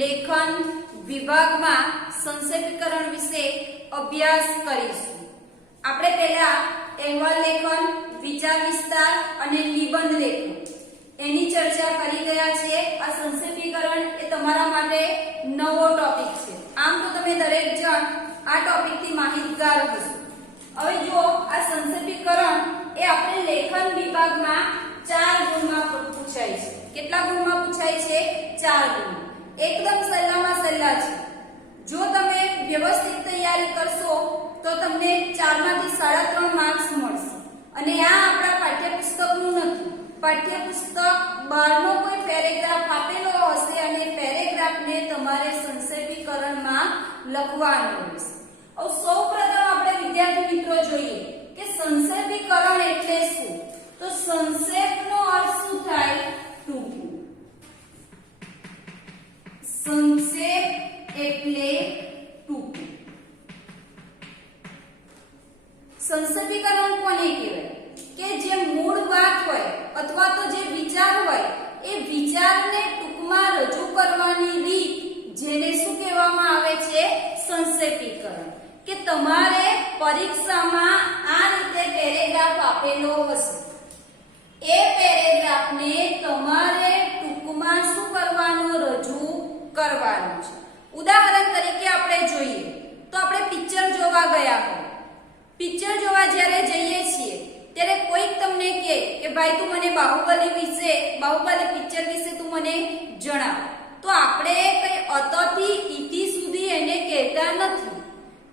લેખન વિભાગમાં સંક્ષેપીકરણ વિશે અભ્યાસ કરીશું। આપણે પહેલા અહેવાલ લેખન, વિચાર વિસ્તાર અને નિબંધ લેખન એની ચર્ચા કરી ગયા છીએ। આ સંક્ષેપીકરણ એ તમારા માટે નવો ટોપિક છે। આમ તો તમે દરેક જણ આ ટોપિકથી માહિતગાર હશો। હવે જો આ સંક્ષેપીકરણ એ આપણે લેખન વિભાગમાં 4 ગુણમાં પૂછાય છે। કેટલા ગુણમાં પૂછાય છે? 4 ગુણ। એકદમ સહેલામાં સહેલા છે। જો તમે વ્યવસ્થિત તૈયારી કરશો તો તમને 4 માંથી 3.5 માર્ક્સ મળશે। અને આ આપણા પાઠ્યપુસ્તકનું નથી। પાઠ્યપુસ્તક બહારનો કોઈ પેરેગ્રાફ આપેલો હશે અને પેરેગ્રાફને તમારે સંક્ષેપીકરણમાં લખવાનું રહેશે। હવે સૌપ્રથમ આપણે વિદ્યાર્થી મિત્રો જોઈએ કે સંક્ષેપીકરણ એટલે શું? તો સંક્ષેપનો અર્થ શું થાય? ટૂંકું। સંક્ષેપ એટલે ટૂંકું। સંક્ષેપીકરણ કોને કહેવાય? કે જે મૂળ વાત હોય અથવા તો જે વિચાર હોય એ વિચારને ટૂંકમાં રજૂ કરવાની રીત, જેને શું કહેવામાં આવે છે? સંક્ષેપીકરણ। કે તમારે પરીક્ષામાં આ રીતે પેરેગ્રાફ આપેલો હશે, એ પેરેગ્રાફને તમારે ટૂંકમાં શું કરવાનું? રજૂ કરવાનું છે। ઉદાહરણ તરીકે આપણે જોઈએ તો આપણે પિક્ચર જોવા ગયા હોય। પિક્ચર જોવા જ્યારે જઈએ છીએ ત્યારે કોઈક તમને કહે કે ભાઈ તું મને બાહુબલી પિક્ચર વિશે તું મને જણાવ, તો આપણે કઈ અતથી ઈથી સુધી એને કહેતા નથી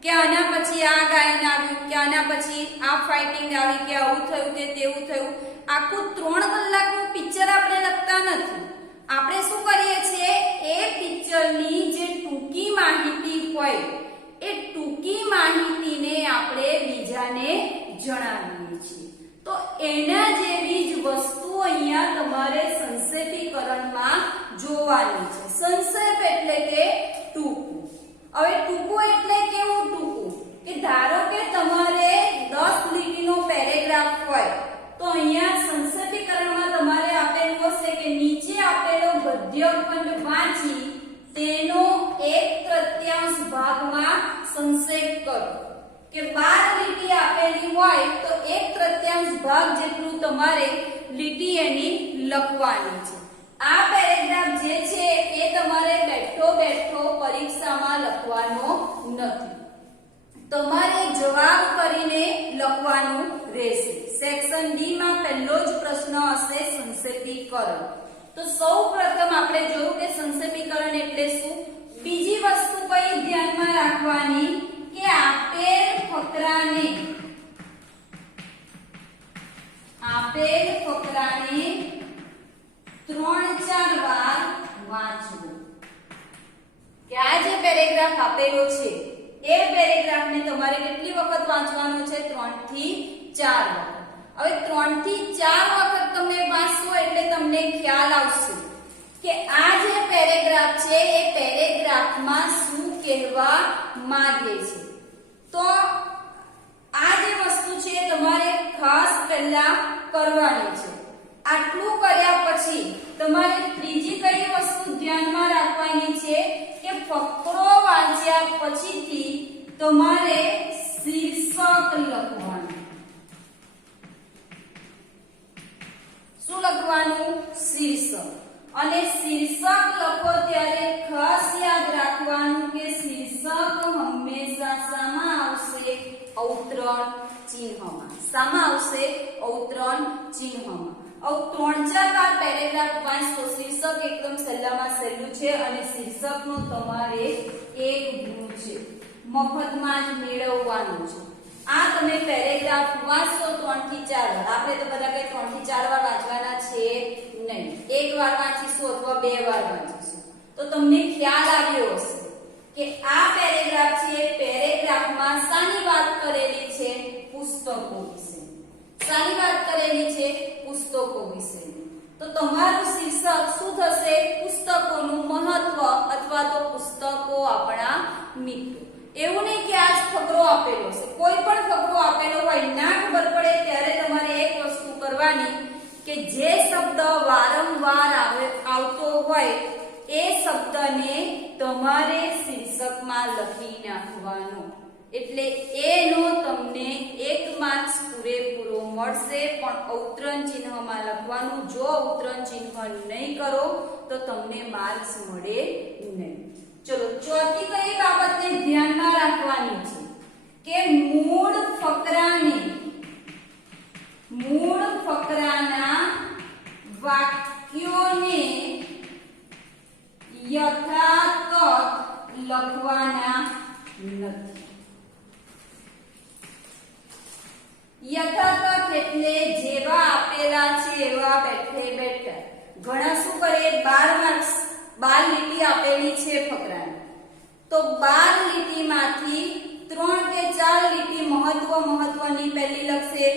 કે આના પછી આ ગાયન આવ્યું, કે આના પછી આ ફાઇટિંગ આવી, કે આવું થયું, કે તેવું થયું। આખું 3 કલાકનું પિક્ચર આપણે લખતા નથી। આપણે શું કરીએ છીએ? એ પિક્ચરની જે ટૂંકી માહિતી હોય એ ટૂંકી માહિતીને આપણે બીજાને જણાવીએ છીએ। તો એના જેવી જ વસ્તુ અહીંયા તમારે સંક્ષેપીકરણમાં જોવાની છે। સંક્ષેપ એટલે કે ટૂંકું। હવે ટૂંકું એટલે કેવું ટૂંકું? કે ધારો કે તમારે 10 લીટીનો પેરેગ્રાફ હોય તો અહીંયા સંક્ષેપીકરણમાં તમારે આપેલું હશે કે નીચે આપેલો ગદ્યખંડ વાંચી તેનો 1/3 ભાગમાં સંક્ષેપ કરો। કે 12 લીટી આપેલી હોય તો 1/3 ભાગ જેટલું તમારે લીટી એની લખવાની છે। આ પેરેગ્રાફ જે છે એ તમારે બેઠો પરીક્ષામાં લખવાનો નથી, તમારે જવાબ કરીને લખવાનું રહેશે। સેક્શન ડી માં પહેલો જ પ્રશ્ન હશે સંક્ષેપીકરણ। તો સૌપ્રથમ આપણે જોયું કે સંક્ષેપીકરણ એટલે શું। બીજી વસ્તુ કઈ ધ્યાનમાં રાખવાની કે આપેલ ફકરાને 3-4 વાર વાંચવું। કે આ જે પેરેગ્રાફ આપેલો છે એ પેરેગ્રાફને તમારે કેટલી વખત વાંચવાનો છે? 3 થી 4 વખત। હવે 3 થી 4 વખત તમે વાંચશો એટલે તમને ખ્યાલ આવશે કે આ જે પેરેગ્રાફ છે એ પેરેગ્રાફમાં શું કહેવા માંગે છે। તો આ જે વસ્તુ છે તમારે ખાસ પહેલા કરવાની છે। આટલું કર્યા પછી તમારે ત્રીજી કઈ વસ્તુ ધ્યાનમાં રાખવાની છે કે ફકરો વાંચ્યા પછીથી તમારે શીર્ષક લખવાનું। શું લખવાનું? શીર્ષક। અને શીર્ષક લખો ત્યારે ખાસ યાદ રાખવાનું કે શીર્ષક હંમેશા શામાં આવશે? અવતરણ ચિહ્નમાં। શામાં આવશે? અવતરણ ચિહ્નમાં। હવે 3-4 વાર પેરેગ્રાફ વાંચો, શીર્ષક એકદમ સહેલામાં સહેલું છે અને શીર્ષકનો તમારે 1 ગુણ છે, મફતમાં જ મેળવવાનું છે। આ તમે પેરેગ્રાફ વાંચો 3 થી 4 વાર। આપણે તો બધા કઈ 3 થી 4 વાર વાંચવાના છે નહીં, 1 વાર વાંચીશું અથવા 2 વાર વાંચીશું। તો તમને ખ્યાલ આવ્યો હશે કે આ પેરેગ્રાફ છે, પેરેગ્રાફમાં શાની વાત કરેલી છે? પુસ્તકો વિશે। શાની વાત કરેલી છે? પુસ્તકો વિશે। તો તમારું શીર્ષક શું થશે? પુસ્તકોનું મહત્વ અથવા તો પુસ્તકો આપણા મિત્રો। એવું નહીં કે આજ ફકરો આપેલો છે, કોઈ પણ ફકરો આપેલો હોય ના ખબર પડે ત્યારે તમારે એક વસ્તુ કરવાની કે જે શબ્દ વારંવાર આવતો હોય એ એ શબ્દને તમારે શીર્ષકમાં લખી નાખવાનો, એટલે એનો તમને 1 માર્ક્સ પૂરેપૂરો મળશે. પણ અવતરણ ચિહ્નમાં લખવાનું. જો અવતરણ ચિહ્ન નહીં કરો તો તમને માર્ક્સ મળે નહીં. ચલો, ચોથી કઈ બાબતને ધ્યાનમાં રાખવાની છે કે મૂળ ફકરાના વાક્યોને યથાતથ લખવાના નથી. યથાતથ એટલે જેવા આપેલા છે એવા બેઠે બેઠા. ઘણા શું કરે, 12 માર્ક્સ 12 લીટી આપેલી છે ફકરાની, તો 12 લીટીમાંથી 3 કે 4 લીટી મહત્વની પહેલી લખશે,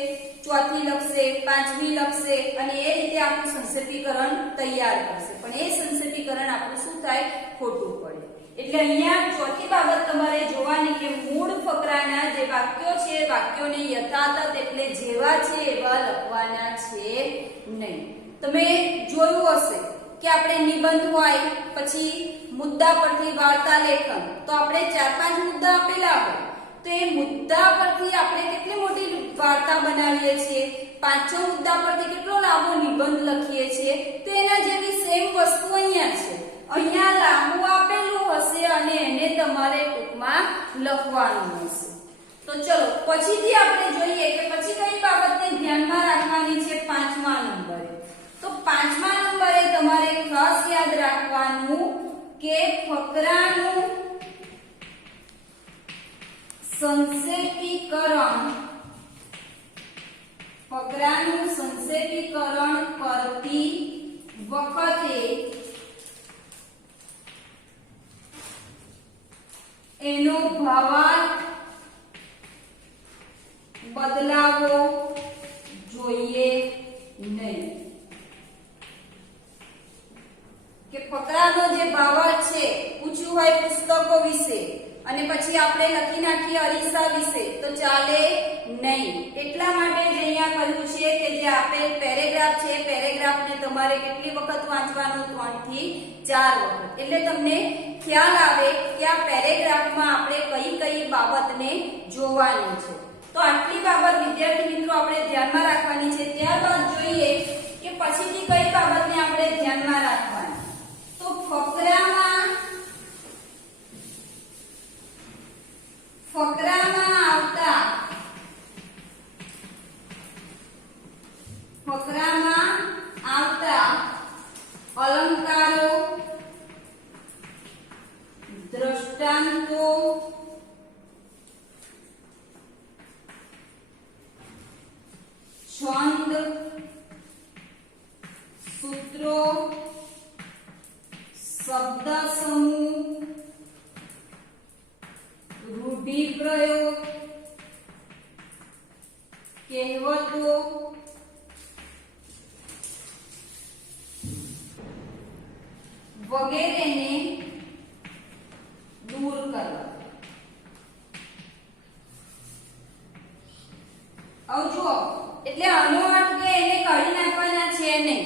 ચોથી લખશે, પાંચમી લખશે અને એ રીતે આપણું સંક્ષેપીકરણ તૈયાર કરશે. પણ એ સંક્ષેપીકરણ આપણું શું થાય, ખોટું પડે. એટલે અહીંયા ચોથી બાબત તમારે જોવાની કે મૂળ ફકરાના જે વાક્યો છે વાક્યોને યથાતથ એટલે જેવા છે એવા લખવાના છે નહીં. તમે જોયું હશે કે આપણે નિબંધ હોય પછી મુદ્દા પરથી વાર્તા લેખન, તો આપણે 4-5 મુદ્દા આપેલા હોય તો એ મુદ્દા પરથી આપણે કેટલી મોટી વાર્તા બનાવીએ છીએ, 5-6 મુદ્દા પરથી કેટલો લાંબો નિબંધ લખીએ છીએ. તો એના જેવી સેમ વસ્તુ અહીંયા છે. અહીંયા લાંબુ આપેલું હશે અને એને તમારે ટૂંકમાં લખવાનું હશે. તો ચલો પછીથી આપણે જોઈએ કે પછી કઈ બાબતને ધ્યાનમાં રાખવાની છે 5મા નંબરે. તો 5મા નંબરે તમારે ખાસ યાદ રાખવાનું કે ફકરાનું સંક્ષેપીકરણ કરતી વખતે એનો ભાવાર્થ બદલાવો જોઈએ નહીં. કે ફકરાનો જે ભાવાર્થ છે, પૂછ્યું હોય પુસ્તકો વિશે અને પછી આપણે લખી નાખીએ અરીસા વિશે તો ચાલે નહીં. એટલા માટે જ અહીંયા કહ્યું છે કે જે આપેલ પેરેગ્રાફ છે, પેરેગ્રાફને તમારે કેટલી વખત વાંચવાનું, 3 થી 4 વખત. એટલે તમને ખ્યાલ આવે કે આ પેરેગ્રાફમાં આપણે કઈ બાબતને જોવાની છે. તો આટલી બાબત વિદ્યાર્થી મિત્રો આપણે ધ્યાનમાં રાખવાની છે. ત્યારબાદ જોઈએ કે પછીથી કઈ બાબતને આપણે ધ્યાનમાં રાખવાની. તો ફકરામાં આવતા અલંકારો, દ્રષ્ટાંતો, છંદ, સૂત્રો, શબ્દ સમૂહ, રૂઢિપ્રયોગ, કહેવતો, વગેરેને દૂર કરવા. જુઓ, એટલે આનો અર્થ કે એને કાઢી નાખવાના છે નહીં,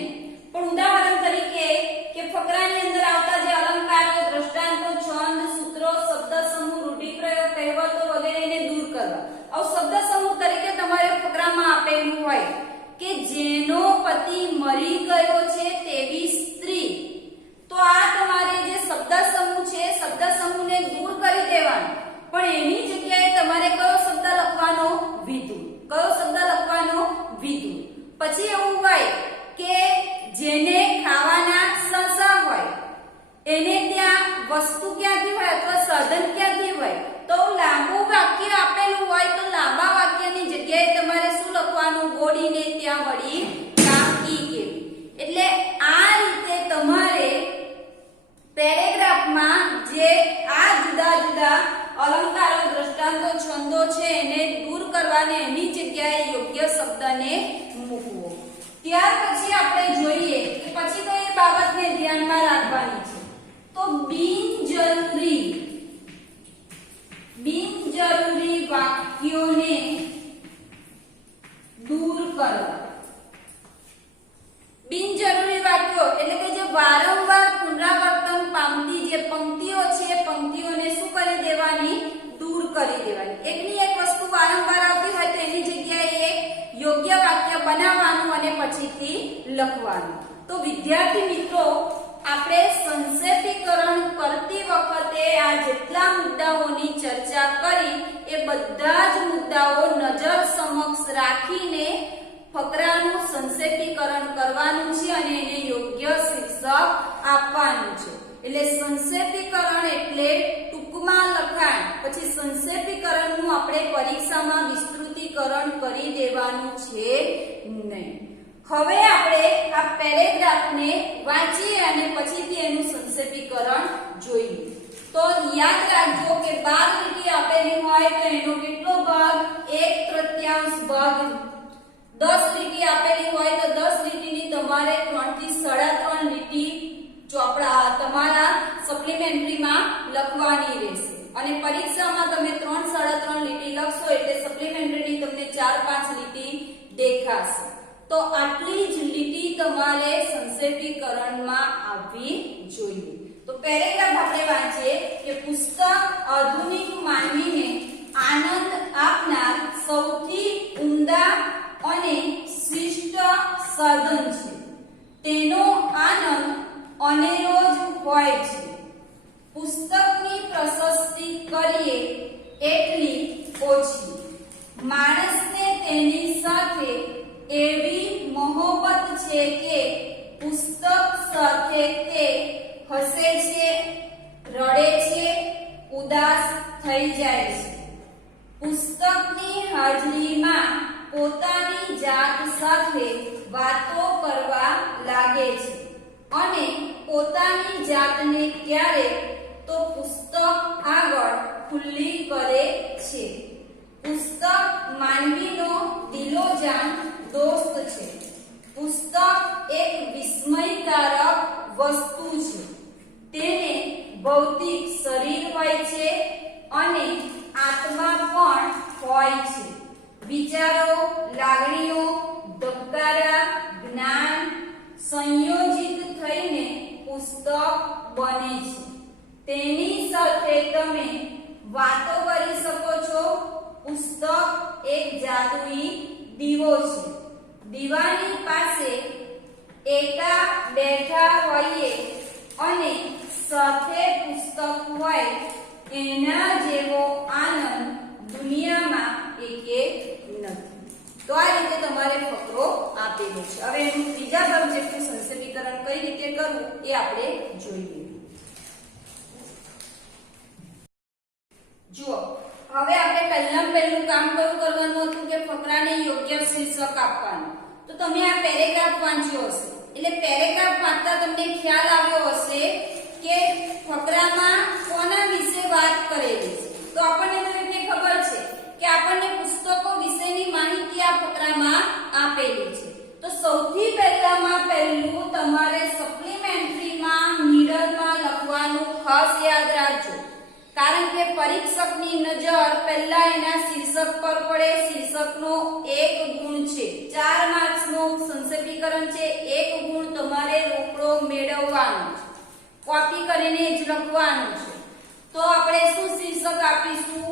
પણ ઉદાહરણ તરીકે કે ફકરાની અંદર આવતા જે અલંકારો, દ્રષ્ટાંતો, છંદ, સૂત્રો, શબ્દ સમૂહ, રૂઢિપ્રયોગ, કહેવતો વગેરેને દૂર કરવા. આવ શબ્દ સમૂહ તરીકે તમારે ફકરામાં આપેલું હોય કે જેનો પતિ મરી ગયો છે તેવી સ્ત્રી, તો આ તમારે જે શબ્દ સમૂહ છે શબ્દ સમૂહને દૂર કરી દેવાનો, પણ એની જગ્યાએ તમારે કયો શબ્દ લખવાનો, વિધુ. કયો શબ્દ લખવાનો, વિધુ. પછી એવું હોય કે જેને ખાવાના સંસાર હોય, એને ત્યાં વસ્તુ ક્યાંથી હોય અથવા સાધન ક્યાંથી હોય, તો લાંબુ વાક્ય આપેલું હોય તો લાંબા વાક્યની જગ્યાએ તમારે શું લખવાનું, ગોળીને ત્યાં વળી ટાંકી કેવી. એટલે આ રીતે તમારે પેરેગ્રાફમાં જે આ જુદા જુદા અલંકારો, દ્રષ્ટાંતો, છંદો છે એને દૂર કરવાને એની જગ્યાએ યોગ્ય શબ્દને મૂકવો. ત્યાર પછી આપણે જોઈએ કે પછી તો એ બાબતને ધ્યાનમાં રાખવાની છે. તો બિનજરૂરી વાક્યોને દૂર કરવા. બિનજરૂરી વાક્યો એટલે કે જે વારંવાર પુનરાવર્તન કરી દેવાની. એકની એક વસ્તુ વારંવાર આવતી હોય તો એની જગ્યાએ એક યોગ્ય વાક્ય બનાવવાનું અને પછીથી લખવાનું. તો વિદ્યાર્થી મિત્રો, આપણે સંક્ષેપીકરણ કરતી વખતે આ જેટલા મુદ્દાઓની ચર્ચા કરી એ બધા જ મુદ્દાઓ નજર સમક્ષ રાખીને ફકરાનું સંક્ષેપીકરણ કરવાનું છે અને એને યોગ્ય શીર્ષક આપવાનું છે. એટલે સંક્ષેપીકરણ એટલે ટૂંકમાં લખાણ, પછી સંક્ષેપીકરણનું આપણે પરીક્ષામાં વિસ્તૃતીકરણ કરી દેવાનું છે નહીં. હવે આપણે આ પેરેગ્રાફને વાંચીએ અને પછીથી એનું સંક્ષેપીકરણ જોઈએ. તો યાદ રાખજો કે 12 લીટી આપેલી હોય તો એનો કેટલો ભાગ? 1/3 ભાગ. 10 લીટી આપેલી હોય તો 10 લીટીની તમારે 3 થી 3.5 લીટી ચોપડા તમારા સપ્લિમેન્ટરીમાં લખવાની રહેશે. અને પરીક્ષામાં તમે 3-3.5 લીટી લખશો એટલે સપ્લિમેન્ટરીની તમને 4-5 લીટી દેખાશે. તો આટલી જ લીટી તમારે સંક્ષેપીકરણમાં આવવી જોઈએ. તો પેરેગ્રાફ આપણે વાંચીએ કે પુસ્તક આધુનિક માનવીને આનંદ આપનાર સૌથી ઉમદા અને શિષ્ટ સાધન છે. તેનો આનંદ અનેરો જ હોય છે. પુસ્તકની પ્રશસ્તિ કરીએ એટલી ઓછી. માણસને તેની સાથે એવી મોહબ્બત છે કે પુસ્તક સાથે તે હસે છે, રડે છે, ઉદાસ થઈ જાય છે. પુસ્તકની હાજરીમાં પોતાની જાત સાથે વાતો કરવા લાગે છે અને પોતાની જાતને ક્યારેક તો પુસ્તક આગળ ખુલ્લી કરે છે. પુસ્તક માનવીનો દિલોજાન દોસ્ત છે. પુસ્તક એક વિસ્મયકારક વસ્તુ છે. તેને ભૌતિક શરીર હોય છે અને આત્મા પણ હોય છે. વિચારો, લાગણીઓ, ધબકારા, જ્ઞાન સંયોજિત થઈને પુસ્તક બને છે. તેની સાથે તમે વાતો કરી શકો છો. પુસ્તક એક જાદુઈ દીવો છે. દીવાની પાસે એકા બેઠા હોઈએ અને સાથે પુસ્તક હોય એના જેવો આનંદ દુનિયામાં એકે નથી. તો આ રીતે તમારે ફકરો આપેલો છે. હવે એનું ત્રીજા ભાગ જેટલું સંક્ષેપીકરણ કઈ રીતે કરવું એ આપણે જોઈએ. જુઓ, હવે આપણે પહેલું કામ કરવાનું હતું કે ફકરાને યોગ્ય શીર્ષક આપવાનું. તો તમે આ પેરેગ્રાફ વાંચ્યો હશે એટલે પેરેગ્રાફ વાંચતા તમને ખ્યાલ આવ્યો હશે કે ફકરામાં કોના વિશે વાત કરેલી છે. તો આપણને દરેકને ખબર છે કે આપણને પુસ્તકો વિશેની માહિતી આ ફકરામાં આપેલી છે. તો સૌથી પહેલું તમારે સપ્લિમેન્ટરીમાં મિડલમાં લખવાનું ખાસ યાદ રાખજો. કારણ કે પરીક્ષકની નજર પહેલા એના શીર્ષક પર પડે. શીર્ષકનો 1 ગુણ છે. 4 માર્ક્સનું સંક્ષેપીકરણ છે. 1 ગુણ તમારે રોકડો મેળવવાનો છે. કોપી કરીને જ લખવાનું છે. તો આપણે શું શીર્ષક આપીશું?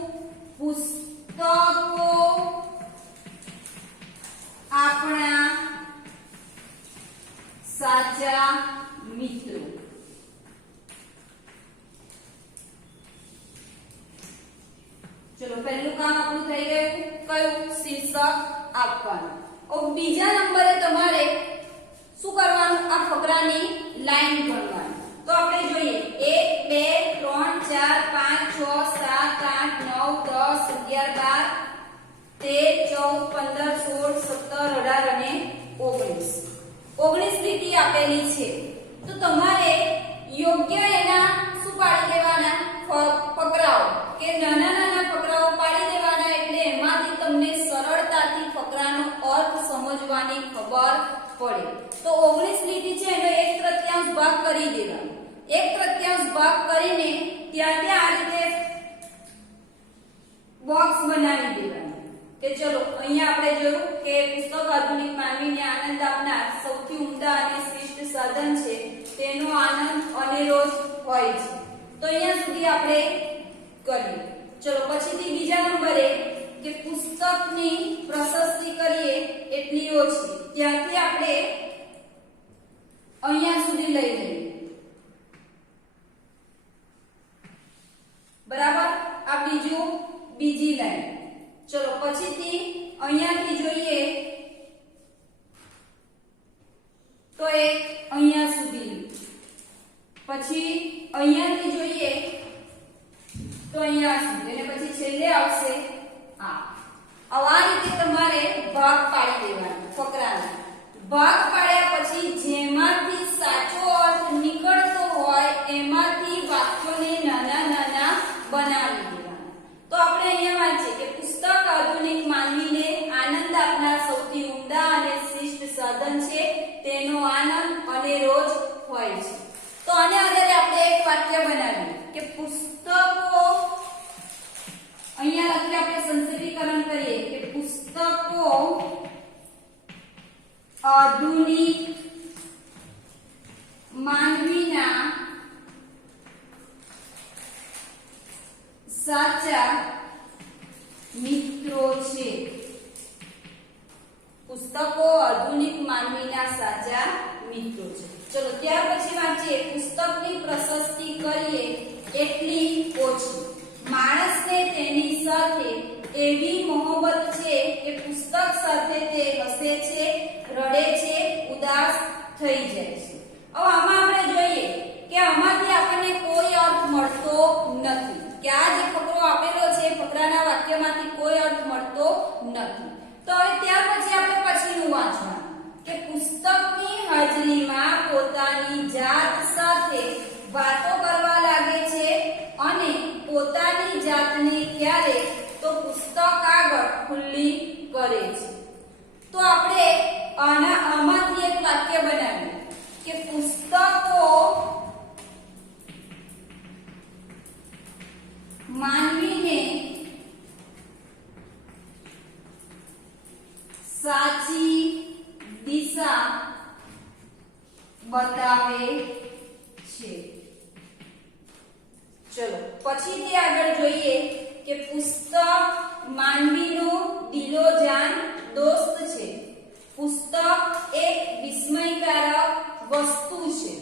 પુસ્તકો આપણા સાચા મિત્રો. ચલો, પહેલું કામ આપણું થઈ ગયું. કયું? શીર્ષક આપવાનું. બીજા નંબરે તમારે શું કરવાનું? આ ફકરાની લાઈન ગણવાની. તો આપણે જોઈએ 1 2 3 4 5 6 7 8 9 10 11 12 13 14 15 16 17 18 અને 19 લીટી આપેલી છે. તો તમારે યોગ્ય એના શું પાડી દેવાના? ફકરાઓ કે નાના ફકરાઓ પાડી દેવાના. એટલે એમાંથી તમને સરળતાથી ફકરાનો અર્થ સમજવાની ખબર પડે. તો 19 લીટી છે એનો 1/3 ભાગ કરી દેવાનો. 1/3 ભાગ કરીને ત્યાં આ રીતે બોક્સ બનાવી દેવાનું કે ચલો અહીંયા આપણે જોયું કે પુસ્તક આધુનિક માનવીને આનંદ આપનાર સૌથી ઉમદા અને શ્રેષ્ઠ સાધન છે. તેનો આનંદ અનેરો જ હોય છે. તો અહીંયા સુધી આપણે કરીએ. ચલો પછીથી બીજા નંબરે કે પુસ્તકની પ્રશસ્તિ કરીએ એટલી ઓછી. ત્યાંથી આપણે અહીંયા સુધી લઈ જઈએ. બરાબર, આ બીજી લાઈન. ચલો પછીથી અહીંયાથી જોઈએ તો એક અહીંયા સુધી, પછી અહીંયાથી જોઈએ તો અહીંયા સુધી, અને પછી છેલ્લે આવશે આ રીતે તમારે ભાગ પાડી દેવાના ફકરાના. ભાગ પાડ્યા પછી જેમાંથી સાચો અર્થ નીકળતો હોય એમાંથી વાક્યોને નાના નાના બનાવી દેવાના. તો આપણે અહીંયા વાંચીએ કે પુસ્તક આધુનિક માનવીને આનંદ આપનાર સૌથી ઉમદા અને શ્રેષ્ઠ સાધન છે. તેનો આનંદ અને રોજ હોય છે. તો આને આધારે આપણે એક વાક્ય બનાવીએ કે પુસ્તકો, અહીંયા લખીએ આપણે સંક્ષેપીકરણ કરીએ કે પુસ્તકો આધુનિક માનવીના સાચા મિત્રો છે. પુસ્તકો આધુનિક માનવીના સાચા મિત્રો છે. ચલો ત્યાર પછી વાંચીએ પુસ્તકની પ્રશસ્તિ કરીએ એટલી ઓછી. માણસને તેની સાથે એવી મોહબ્બત છે કે પુસ્તક સાથે તે હસે છે, રડે છે, ઉદાસ થઈ જાય છે. હવે આમાં આપણે જોઈએ કે આમાંથી આપણને કોઈ અર્થ મળતો નથી, કે આ જે ફકરો આપેલો છે ફકરાના વાક્યમાંથી કોઈ અર્થ મળતો નથી. તો હવે ત્યાર પછી આપણે પછીનું વાંચવાનું કે પુસ્તકની હાજરીમાં પોતાની જાત સાથે વાતો કરવા લાગે છે અને પોતાની જાતને ક્યારે તો પુસ્તક આગળ ખુલ્લી કરે છે. તો આપણે આમાંથી એક વાક્ય બનાવીએ કે પુસ્તકો માનવીને સાચી દિશા બતાવે છે. ચલો પછીથી આગળ જોઈએ કે પુસ્તક માનવીનો દિલોજાન દોસ્ત છે. પુસ્તક એક વિસ્મયકારક વસ્તુ છે.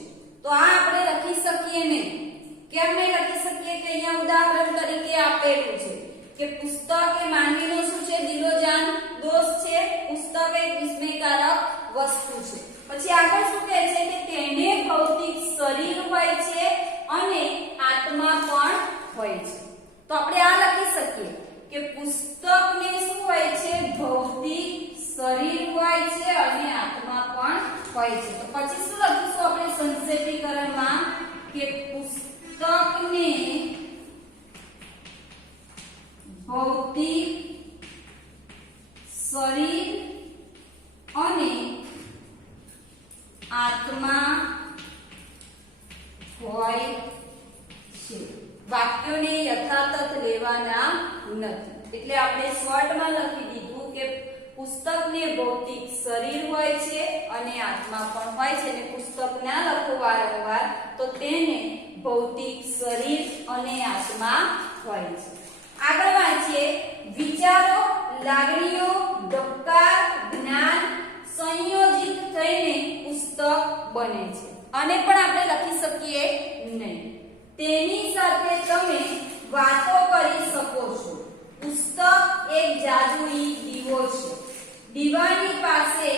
તો આ આપણે લખી શકીએ નહીં. કેમ નહીં લખી શકીએ કે અહીંયા ઉદાહરણ તરીકે આપેલું છે કે પુસ્તક એ માનવીનો શું છે? દિલોજાન દોસ્ત છે. પુસ્તક એક વિસ્મયકારક વસ્તુ છે. પછી આગળ શું કહે છે કે તેને ભૌતિક શરીર હોય છે અને આત્મા પણ હોય છે. તો આપણે આ લખી શકીએ કે પુસ્તકને શું હોય છે? ભૌતિક શરીર હોય છે અને આત્મા પણ હોય છે. તો પછી શું લખીશું આપણે સંક્ષેપીકરણમાં કે પુસ્તકને ભૌતિક શરીર અને આત્મા હોય છે. વાક્યોને યથાતથ લેવાના નથી. એટલે આપણે શોર્ટમાં લખી દીધું કે પુસ્તકને ભૌતિક શરીર હોય છે અને આત્મા પણ હોય છે. અને પુસ્તક ના લખો વારંવાર તો તેને ભૌતિક શરીર અને આત્મા હોય છે. આગળ વાંચીએ વિચારો, લાગણીઓ, ધબકાર, જ્ઞાન સંયોજિત થઈને પુસ્તક બને છે. આને પણ આપણે લખી શકીએ નહીં. તેની સાથે તમે વાતો કરી શકો છો. પુસ્તક એક જાદુઈ દીવો છે. દીવાની પાસે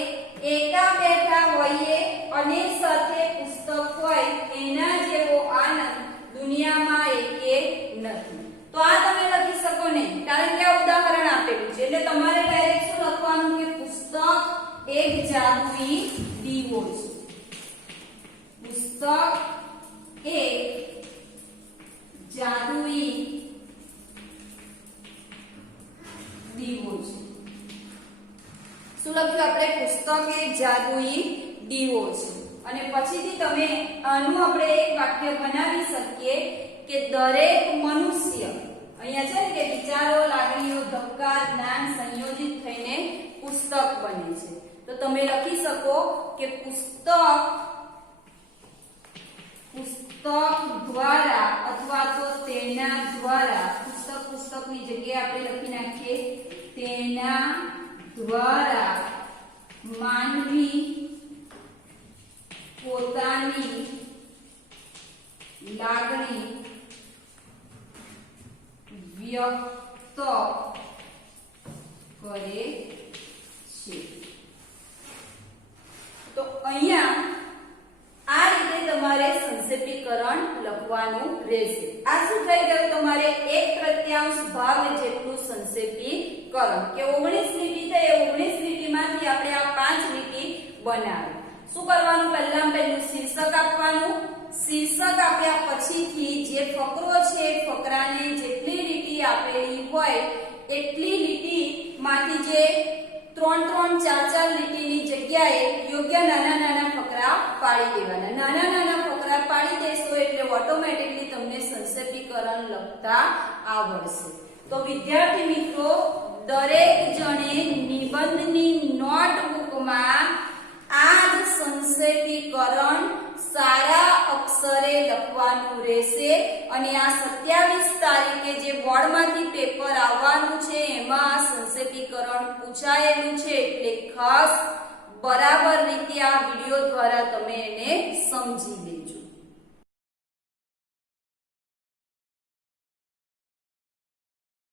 એકા બેઠા હોઈએ અને સાથે પુસ્તક હોય એના જેવો આનંદ દુનિયામાં એકે નથી. તો આ તમે લખી શકો નહીં, કારણ કે આ ઉદાહરણ આપેલું છે. એટલે તમારે ડાયરેક્ટ શું લખવાનું કે પુસ્તક એક જાદુઈ દીવો છે. પુસ્તક એક જાદુઈ દીવો છે. શું લખ્યું આપણે? પુસ્તક એક જાદુઈ દીવો છે. અને પછીથી તમે આનું આપણે એક વાક્ય બનાવી શકીએ કે દરેક મનુષ્ય, અહીંયા છે ને કે વિચારો, લાગણીઓ, ધબકાર, જ્ઞાન સંયોજિત થઈને પુસ્તક બને છે. તો તમે લખી શકો કે પુસ્તક દ્વારા અથવા તો તેના દ્વારા, પુસ્તક પુસ્તકની જગ્યાએ આપણે લખી નાખીએ તેના દ્વારા માનવી પોતાની લાગણી વ્યક્ત કરે છે. તો અહીંયા આ રીતે તમારે સંક્ષેપીકરણ લખવાનું રહેશે. આ શું થઈ ગયું તમારે 1/3 ભાગ જેટલું સંક્ષેપીકરણ કે 19 લીટી થઈ. 19 લીટીમાંથી આપણે આ 5 લીટી બનાવી. શું કરવાનું? પહેલું શીર્ષક આપવાનું. શીર્ષક આપ્યા પછીથી જે ફકરો છે ફકરાને જેટલી લીટી આપેલી હોય એટલી લીટીમાંથી જે 3-3, 4-4 લીટીની જગ્યાએ યોગ્ય નાના ફકરા પાડી દેવાના. નાના ફકરા પાડી દેશો એટલે ઓટોમેટિકલી તમને સંક્ષેપીકરણ લખતા આવડશે. તો વિદ્યાર્થી મિત્રો, દરેક જણે નિબંધની નોટબુકમાં આ જ સંક્ષેપીકરણ સારા અક્ષરે લખવાનું રહેશે. અને આ 27 તારીખે જે બોર્ડમાંથી પેપર આવવાનું છે એમાં સંક્ષેપીકરણ પૂછાયેલું છે એટલે ખાસ બરાબર રીતે આ વિડિયો દ્વારા તમે એને સમજી લેજો.